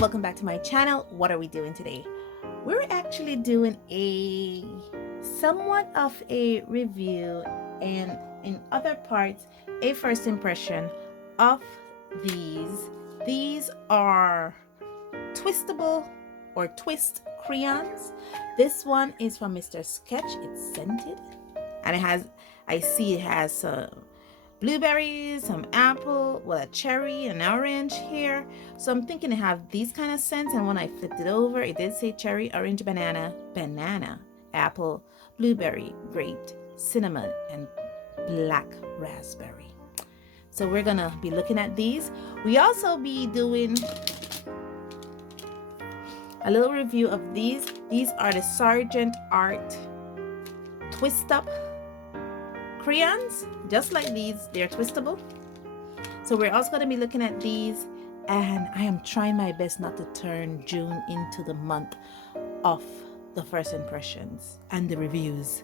Welcome back to my channel. What are we doing today? We're actually doing a somewhat of a review and in other parts a first impression of these. These are twistable or twist crayons. This one is from Mr.Sketch. It's scented and I see it has blueberries, some apple, well, a cherry, an orange here. So I'm thinking to have these kind of scents, and when I flipped it over, it did say cherry, orange, banana, apple, blueberry, grape, cinnamon, and black raspberry. So we're gonna be looking at these. We also be doing a little review of these. These are the Sargent Art Twist-Up crayons, just like these. They're twistable. So we're also going to be looking at these, and I am trying my best not to turn June into the month of the first impressions and the reviews,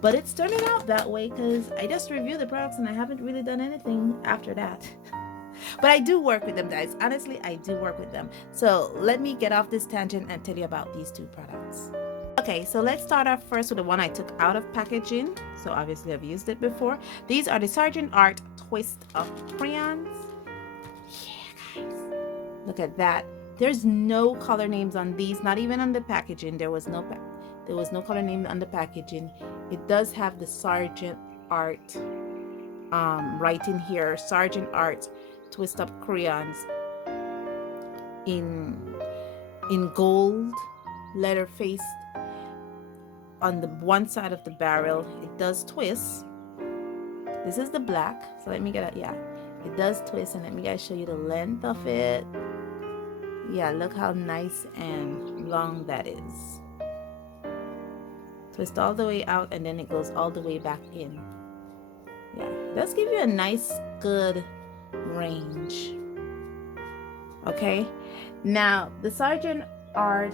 but it's turning out that way because I just reviewed the products and I haven't really done anything after that. But I do work with them, guys. Honestly, I do work with them. So let me get off this tangent and tell you about these two products. Okay, so let's start off first with the one I took out of packaging. So obviously I've used it before. These are the Sargent Art Twist-Up crayons. Yeah, guys, look at that. There's no color names on these, not even on the packaging. There was no color name on the packaging. It does have the Sargent Art right in here, Sargent Art Twist-Up crayons in gold letter face. On the one side of the barrel, it does twist. This is the black, so let me get it. Yeah, it does twist, and let me guys show you the length of it. Yeah, look how nice and long that is. Twist all the way out, and then it goes all the way back in. Yeah, it does give you a nice, good range. Okay, now the Sargent Art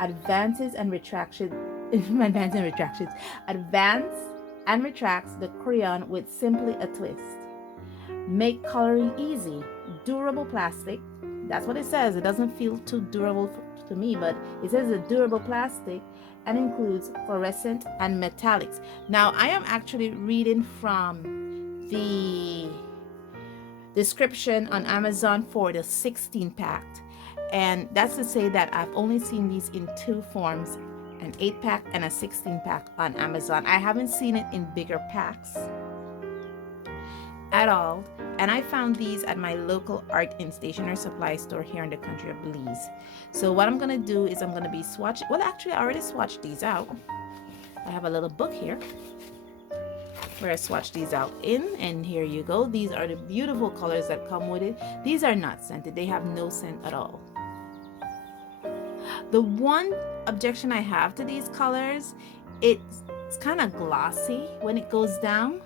advances and retracts the crayon with simply a twist. Make coloring easy. Durable plastic. That's what it says. It doesn't feel too durable to me, but it says a durable plastic and includes fluorescent and metallics. Now I am actually reading from the description on Amazon for the 16 pack, and that's to say that I've only seen these in two forms, an 8-pack and a 16-pack on Amazon. I haven't seen it in bigger packs at all, and I found these at my local art and stationery supply store here in the Country of Belize. So what I'm gonna do is I'm gonna be swatching. Well, actually I already swatched these out. I have a little book here where I swatch these out in, and here you go. These are the beautiful colors that come with it. These are not scented. They have no scent at all. The one objection I have to these colors, it's kind of glossy when it goes down.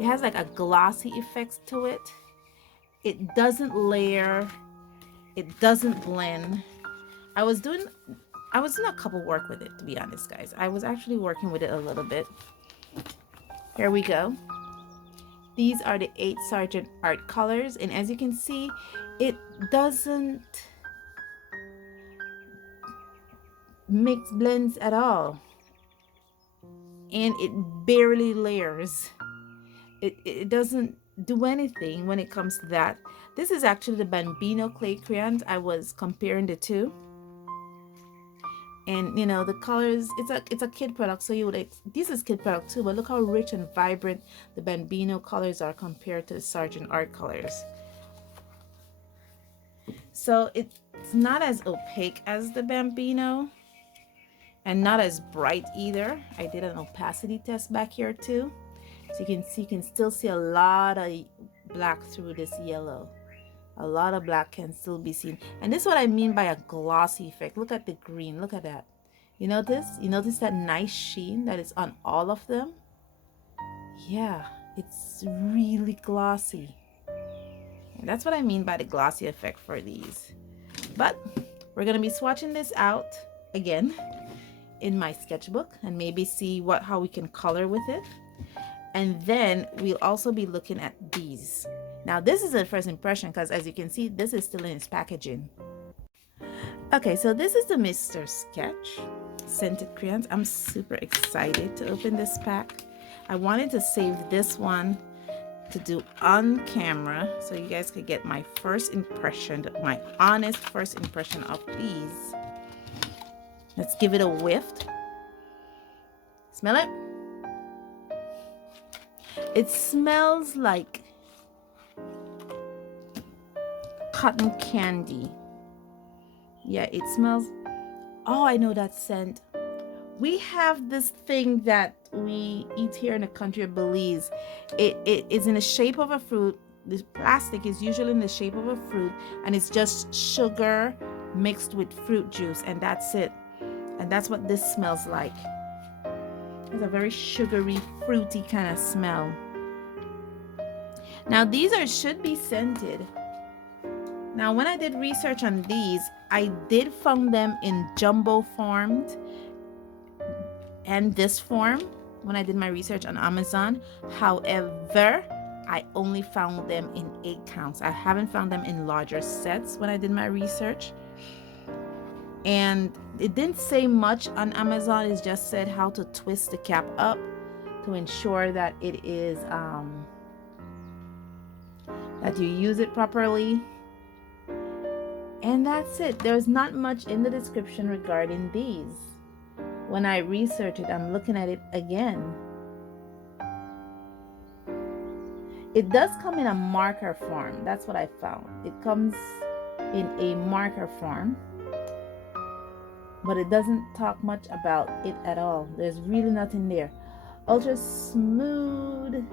It has like a glossy effect to it. It doesn't layer. It doesn't blend. I was doing a couple work with it, to be honest, guys. I was actually working with it a little bit. Here we go. These are the 8 Sargent Art colors, and as you can see, it doesn't mix blends at all, and it barely layers. It doesn't do anything when it comes to that. This is actually the Bambino clay crayons. I was comparing the two, and you know the colors, it's a kid product, so you would this is kid product too, but look how rich and vibrant the Bambino colors are compared to the Sargent Art colors. So it's not as opaque as the Bambino and not as bright either. I did an opacity test back here too, so you can see, you can still see a lot of black through this yellow. A lot of black can still be seen, and this is what I mean by a glossy effect. Look at the green. Look at that. You notice that nice sheen that is on all of them? Yeah, it's really glossy. And that's what I mean by the glossy effect for these. But we're gonna be swatching this out again in my sketchbook and maybe see how we can color with it. And then we'll also be looking at these. Now this is a first impression because as you can see, this is still in its packaging. Okay, so this is the Mr. Sketch scented crayons. I'm super excited to open this pack. I wanted to save this one to do on camera so you guys could get my first impression, my honest first impression of these. Let's give it a whiff. Smell it? It smells like cotton candy. Yeah, it smells. Oh, I know that scent. We have this thing that we eat here in the country of Belize. It is in the shape of a fruit. This plastic is usually in the shape of a fruit, and it's just sugar mixed with fruit juice, and that's it. And that's what this smells like. It's a very sugary, fruity kind of smell. Now these should be scented. Now when I did research on these, I did find them in jumbo formed and this form when I did my research on Amazon. However, I only found them in 8 counts. I haven't found them in larger sets when I did my research. And it didn't say much on Amazon. It just said how to twist the cap up to ensure that it is that you use it properly. And that's it. There's not much in the description regarding these. When I research it, I'm looking at it again. It does come in a marker form. That's what I found. It comes in a marker form, but it doesn't talk much about it at all. There's really nothing there. Ultra smooth,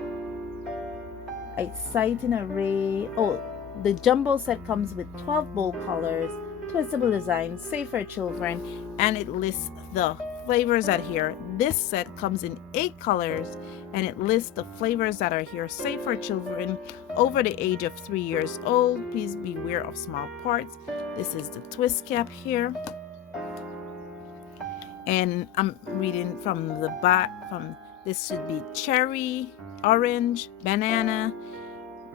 exciting array. Oh, the jumbo set comes with 12 bold colors, twistable design, safe for children, and it lists the flavors that are here. This set comes in 8 colors, and it lists the flavors that are here, safe for children over the age of 3 years old. Please beware of small parts. This is the twist cap here, and I'm reading from the back. This should be cherry, orange, banana,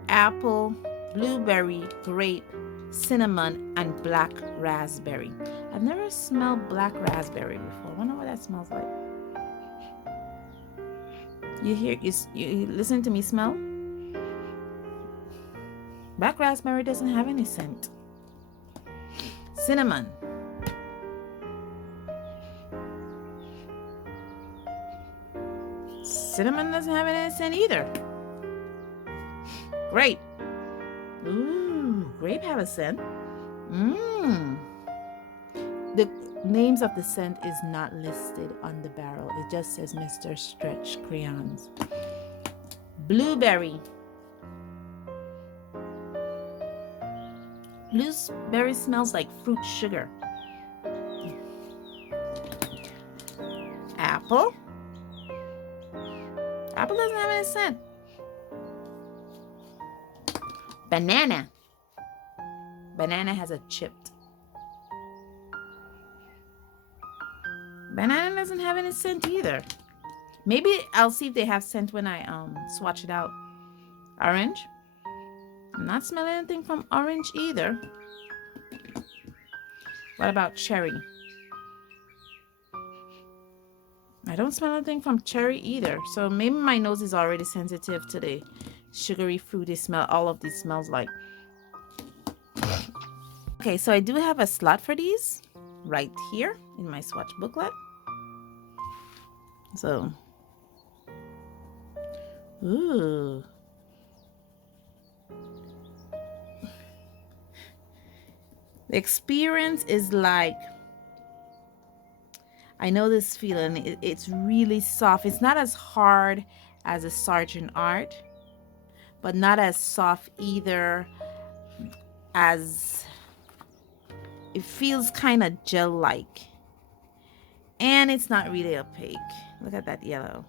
apple, blueberry, grape, cinnamon, and black raspberry. I've never smelled black raspberry before. I wonder what that smells like. You listen to me smell? Black raspberry doesn't have any scent. Cinnamon. Cinnamon doesn't have any scent either. Grape. Ooh, grape have a scent. The names of the scent is not listed on the barrel. It just says Mr. Sketch crayons. Blueberry. Blueberry smells like fruit sugar. Apple. Apple doesn't have any scent. Banana. Banana has a chipped. Banana doesn't have any scent either. Maybe I'll see if they have scent when I swatch it out. Orange. I'm not smelling anything from orange either. What about cherry? I don't smell anything from cherry either. So maybe my nose is already sensitive to the sugary, fruity smell all of these smells like. Okay, so I do have a slot for these right here in my swatch booklet. So, ooh. The experience is like, I know this feeling. It's really soft. It's not as hard as a Sargent Art, but not as soft either, as it feels kind of gel-like. And it's not really opaque. Look at that yellow.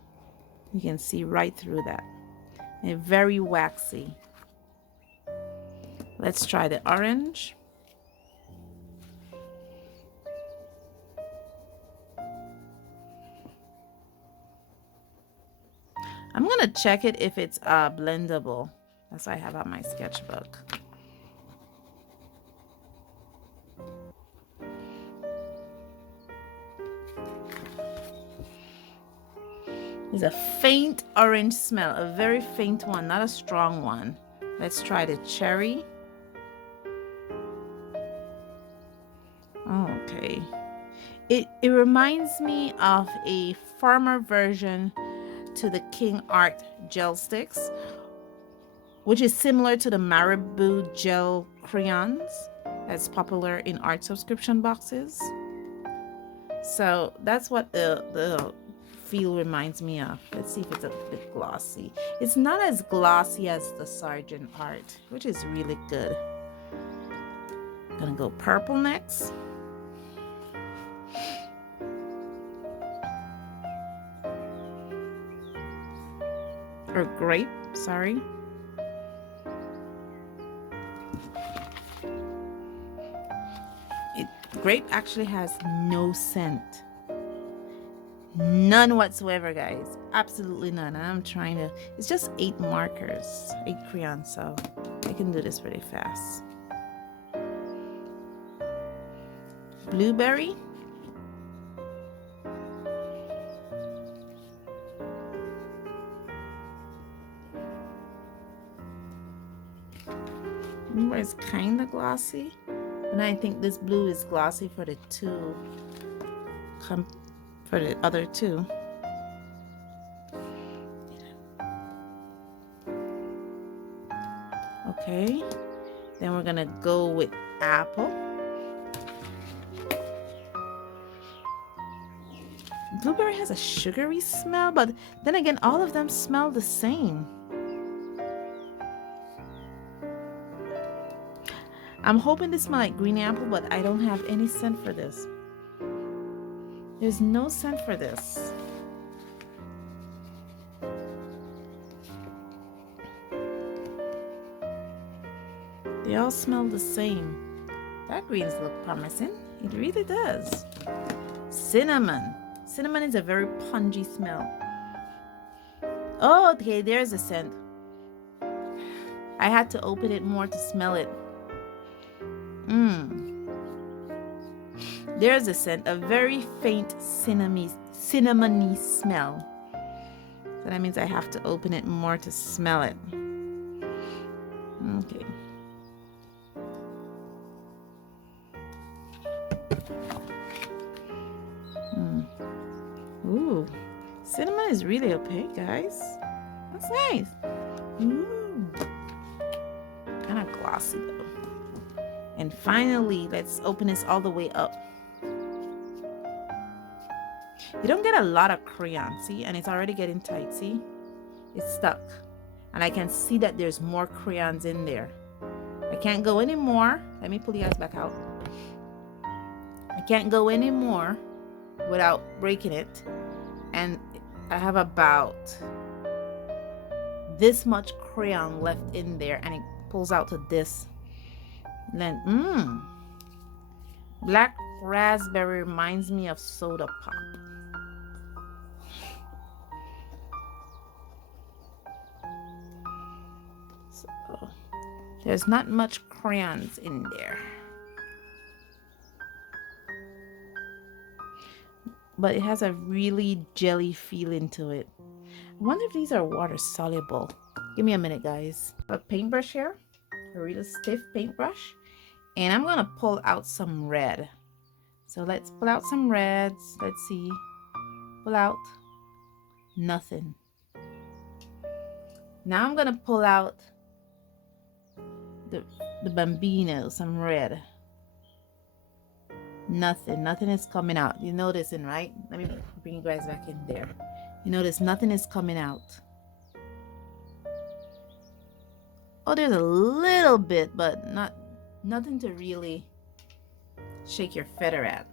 You can see right through that. And very waxy. Let's try the orange. I'm gonna check it if it's blendable. That's what I have on my sketchbook. It's a faint orange smell, a very faint one, not a strong one. Let's try the cherry. Okay. It reminds me of a farmer version to the King Art gel sticks, which is similar to the Marabou gel crayons that's popular in art subscription boxes. So that's what the feel reminds me of. Let's see if it's a bit glossy. It's not as glossy as the Sargent Art, which is really good. I'm gonna go purple next. Or grape, sorry. Grape actually has no scent. None whatsoever, guys. Absolutely none. I'm trying to, it's just 8 markers, 8 crayons, so I can do this pretty fast. Blueberry. Remember, it's kind of glossy, and I think this blue is glossy for the other two. Okay, then we're gonna go with apple. Blueberry has a sugary smell, but then again, all of them smell the same. I'm hoping they smell like green apple, but I don't have any scent for this. There's no scent for this. They all smell the same. That greens look promising. It really does. Cinnamon. Cinnamon is a very pungent smell. Oh, okay, there's a scent. I had to open it more to smell it. There's a scent, a very faint cinnamony smell. So that means I have to open it more to smell it. Okay. Ooh, cinnamon is really opaque, guys. That's nice. Kind of glossy though. And finally, let's open this all the way up. You don't get a lot of crayon, see? And it's already getting tight, see? It's stuck. And I can see that there's more crayons in there. I can't go anymore. Let me pull you guys back out. I can't go anymore without breaking it. And I have about this much crayon left in there, and it pulls out to this. Then, black raspberry reminds me of soda pop. So, there's not much crayons in there. But it has a really jelly feeling to it. I wonder if these are water soluble. Give me a minute, guys. A paintbrush here, a really stiff paintbrush, and I'm gonna pull out some red. So let's pull out some reds. Let's see. Pull out. Nothing. Now I'm gonna pull out the Bambino, some red. Nothing is coming out. You noticing, right? Let me bring you guys back in there. You notice nothing is coming out. Oh, there's a little bit, but nothing to really shake your feather at.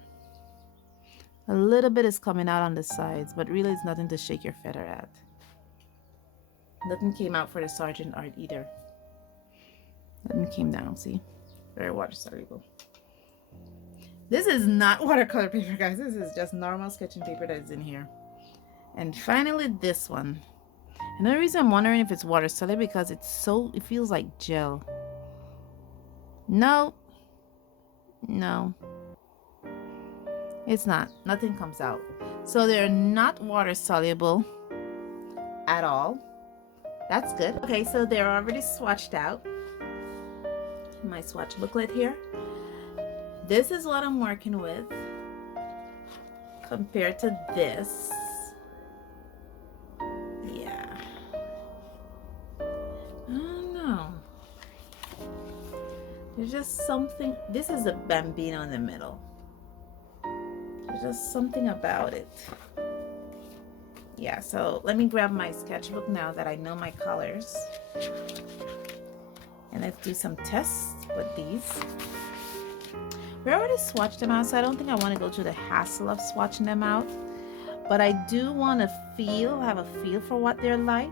A little bit is coming out on the sides, but really it's nothing to shake your feather at. Nothing came out for the Sargent Art either. Nothing came down, see? Very water soluble. This is not watercolor paper, guys. This is just normal sketching paper that is in here. And finally, this one. Another reason I'm wondering if it's water soluble because it feels like gel. No, it's not. Nothing comes out. So they're not water soluble. at all. That's good. Okay, so they're already swatched out. My swatch booklet here. This is what I'm working with compared to this. Yeah. I don't know. There's just something. This is a Bambino in the middle. There's just something about it. Yeah, so let me grab my sketchbook now that I know my colors. And let's do some tests with these. We already swatched them out, so I don't think I want to go through the hassle of swatching them out. But I do want to have a feel for what they're like.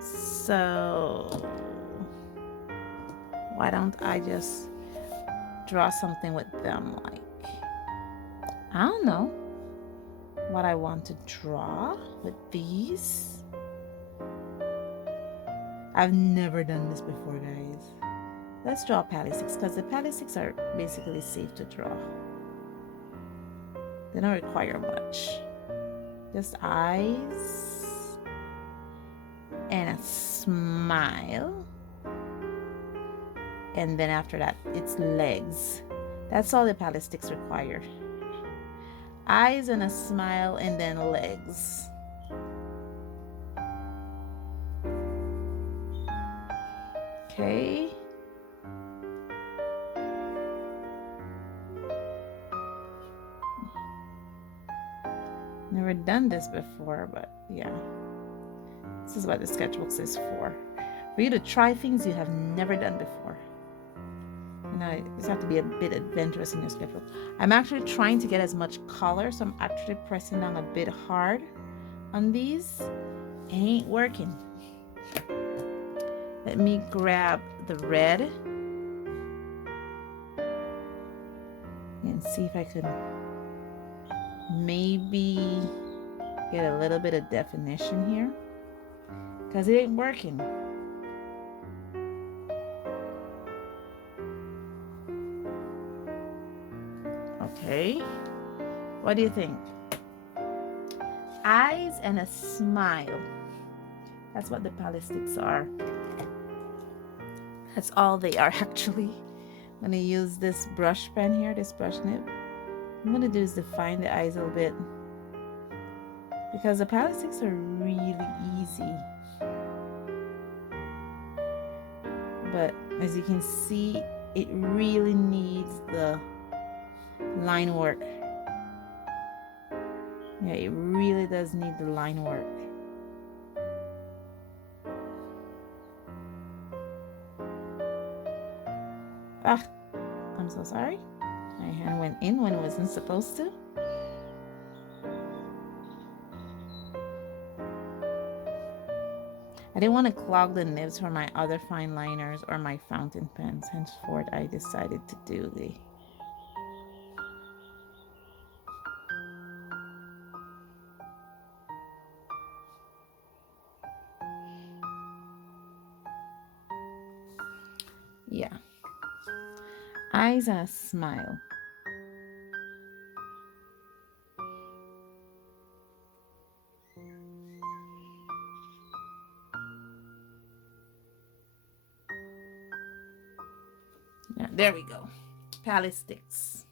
So why don't I just draw something with them like, I don't know what I want to draw with these. I've never done this before, guys. Let's draw palette sticks because the palette sticks are basically safe to draw. They don't require much. Just eyes and a smile. And then after that, it's legs. That's all the palette sticks require. Eyes and a smile and then legs. Okay. Never done this before, but yeah. This is what the sketchbook is for you to try things you have never done before. You know, you just have to be a bit adventurous in your sketchbook. I'm actually trying to get as much color, so I'm actually pressing down a bit hard on these. It ain't working. Let me grab the red and see if I could maybe get a little bit of definition here, because it ain't working. Okay, what do you think? Eyes and a smile. That's what the palette sticks are. That's all they are actually. I'm gonna use this brush pen here, this brush nib. I'm gonna do is define the eyes a little bit, because the palette sticks are really easy. But as you can see, it really needs the line work. Yeah, it really does need the line work. Ah, I'm so sorry. My hand went in when it wasn't supposed to. I didn't want to clog the nibs for my other fine liners or my fountain pens. Henceforth, I decided to do the eyes and a smile. Yeah, there we go. Palette sticks.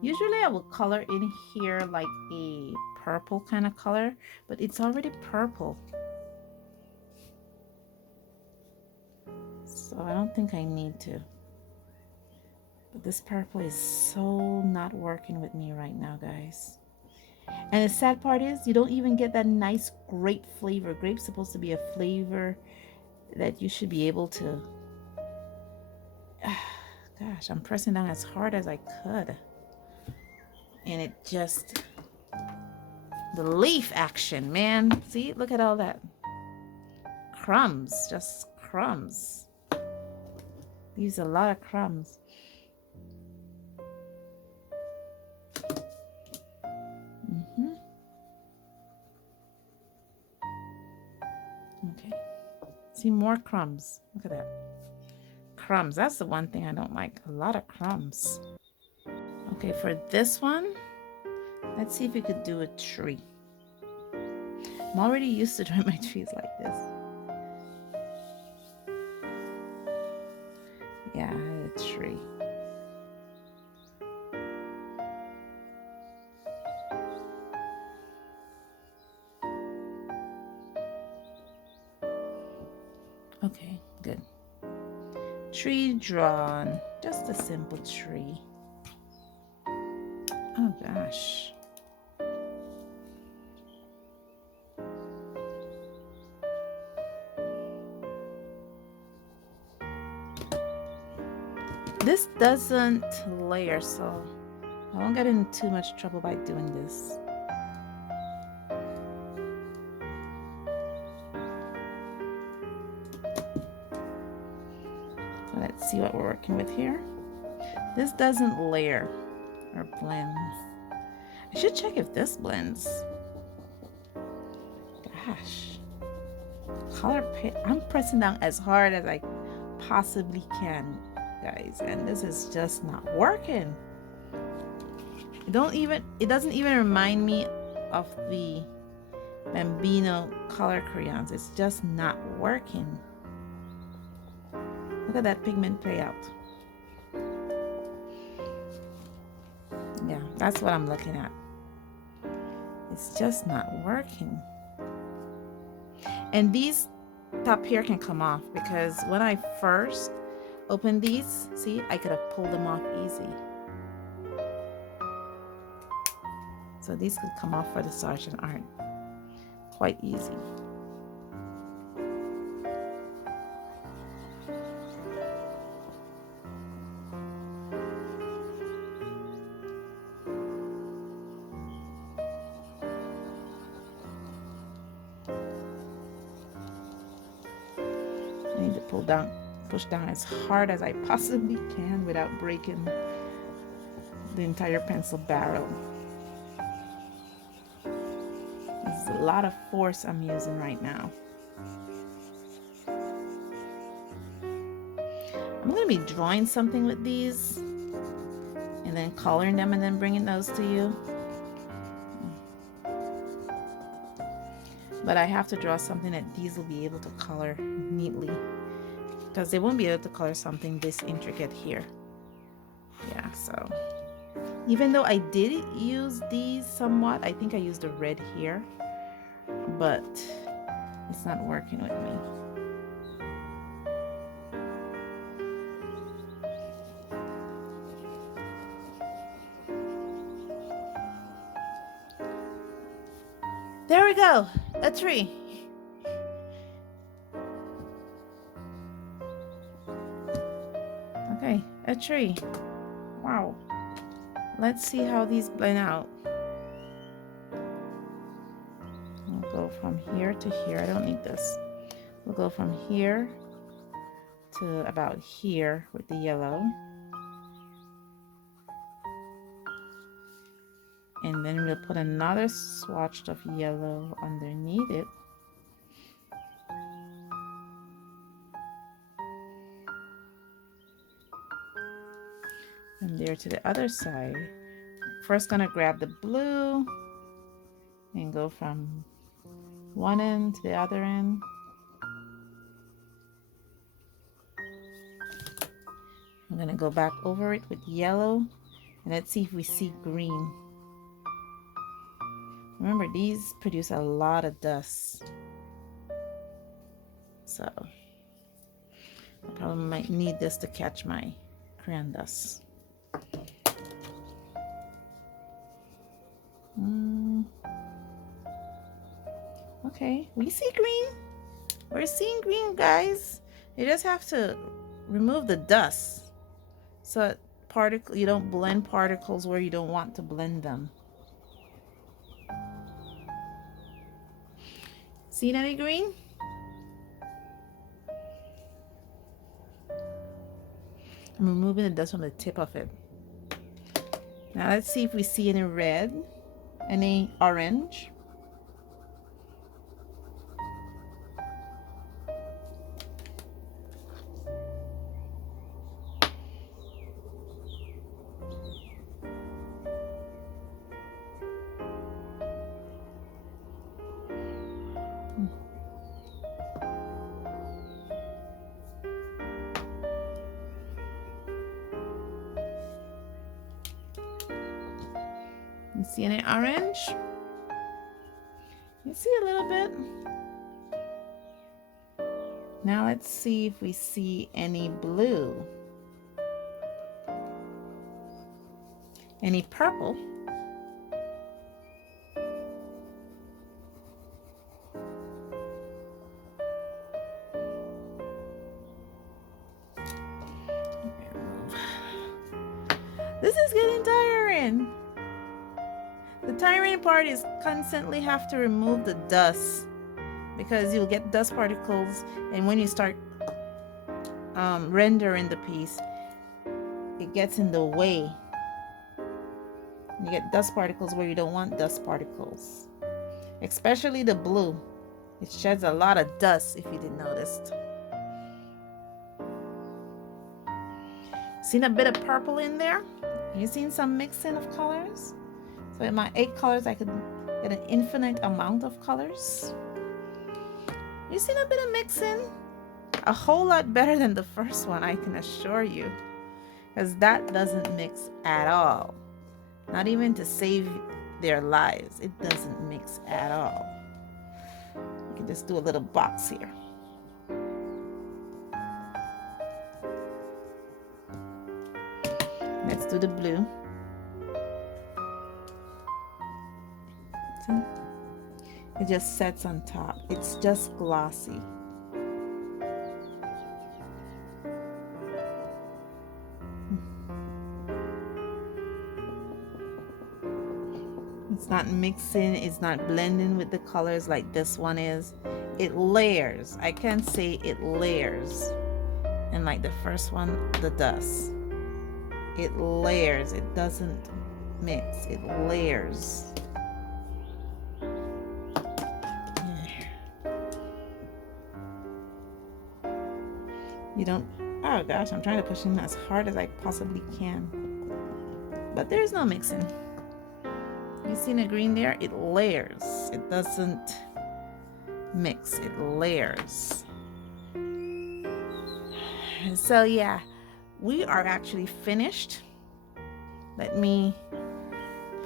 Usually I will color in here like a purple kind of color, but it's already purple. So I don't think I need to. But this purple is so not working with me right now, guys. And the sad part is you don't even get that nice grape flavor. Grape's supposed to be a flavor that you should be able to... Gosh, I'm pressing down as hard as I could. And it just... The leaf action, man. See, look at all that. Crumbs, just crumbs. Leaves a lot of crumbs. Okay. See, more crumbs. Look at that. Crumbs. That's the one thing I don't like. A lot of crumbs. Okay, for this one, let's see if we could do a tree. I'm already used to drawing my trees like this. Yeah, a tree. Okay, good. Tree drawn. Just a simple tree. Oh gosh. This doesn't layer, so I won't get in too much trouble by doing this. Let's see what we're working with here. This doesn't layer or blend. I should check if this blends. Gosh. Color paint. I'm pressing down as hard as I possibly can, guys, and this is just not working. It doesn't even remind me of the Bambino color crayons. It's just not working. Look at that pigment play out. Yeah, that's what I'm looking at. It's just not working. And these top here can come off because when I first opened these, see, I could have pulled them off easy. So these could come off for the Sargent Art quite easy. I need to push down as hard as I possibly can without breaking the entire pencil barrel. This is a lot of force I'm using right now. I'm going to be drawing something with these and then coloring them and then bringing those to you. But I have to draw something that these will be able to color neatly because they won't be able to color something this intricate here. Yeah, so even though I did use these somewhat, I think I used the red here, but it's not working with me. There we go, a tree. Okay, a tree. Wow. Let's see how these blend out. We'll go from here to here. I don't need this. We'll go from here to about here with the yellow. And then we'll put another swatch of yellow underneath it. From there to the other side. First gonna grab the blue and go from one end to the other end. I'm gonna go back over it with yellow and let's see if we see green. Remember, these produce a lot of dust, so I probably might need this to catch my crayon dust. Okay, we see green. We're seeing green, guys. You just have to remove the dust so you don't blend particles where you don't want to blend them. See any green? I'm removing the dust from the tip of it. Now let's see if we see any red, any orange. You see any orange? You see a little bit? Now let's see if we see any blue. Any purple? This is getting tiring. The tiring part is constantly have to remove the dust, because you'll get dust particles, and when you start rendering the piece, it gets in the way. You get dust particles where you don't want dust particles, especially the blue. It sheds a lot of dust, if you didn't notice. Seen a bit of purple in there? You seen some mixing of colors? So in my 8 colors, I could get an infinite amount of colors. You seen a bit of mixing? A whole lot better than the first one, I can assure you. Because that doesn't mix at all. Not even to save their lives. It doesn't mix at all. You can just do a little box here. Let's do the blue. See? It just sets on top. It's just glossy. It's not mixing, it's not blending with the colors like this one is. It layers. I can say it layers. And like the first one, the dust. It layers. It doesn't mix. It layers. You don't, oh gosh, I'm trying to push in as hard as I possibly can. But there's no mixing. You see the green there? It layers. It doesn't mix. It layers. So yeah, we are actually finished. Let me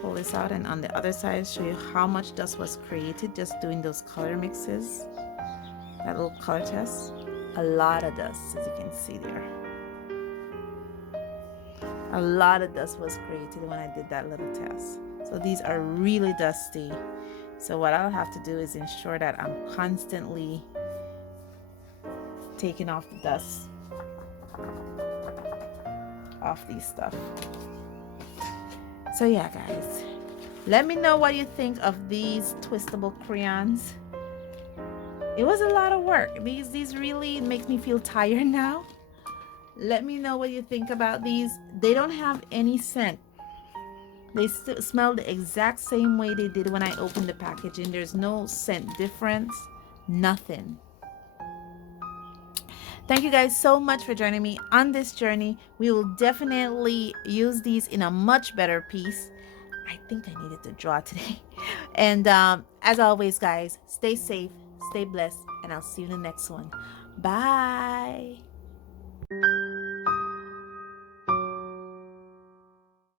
pull this out, and on the other side show you how much dust was created just doing those color mixes. That little color test. A lot of dust, as you can see there. A lot of dust was created when I did that little test. So these are really dusty. So what I'll have to do is ensure that I'm constantly taking off the dust off these stuff. So yeah, guys, let me know what you think of these twistable crayons. It was a lot of work. These really make me feel tired now. Let me know what you think about these. They don't have any scent. They still smell the exact same way they did when I opened the packaging. There's no scent difference, nothing. Thank you guys so much for joining me on this journey. We will definitely use these in a much better piece. I think I needed to draw today. And as always, guys, stay safe, stay blessed, and I'll see you in the next one. Bye.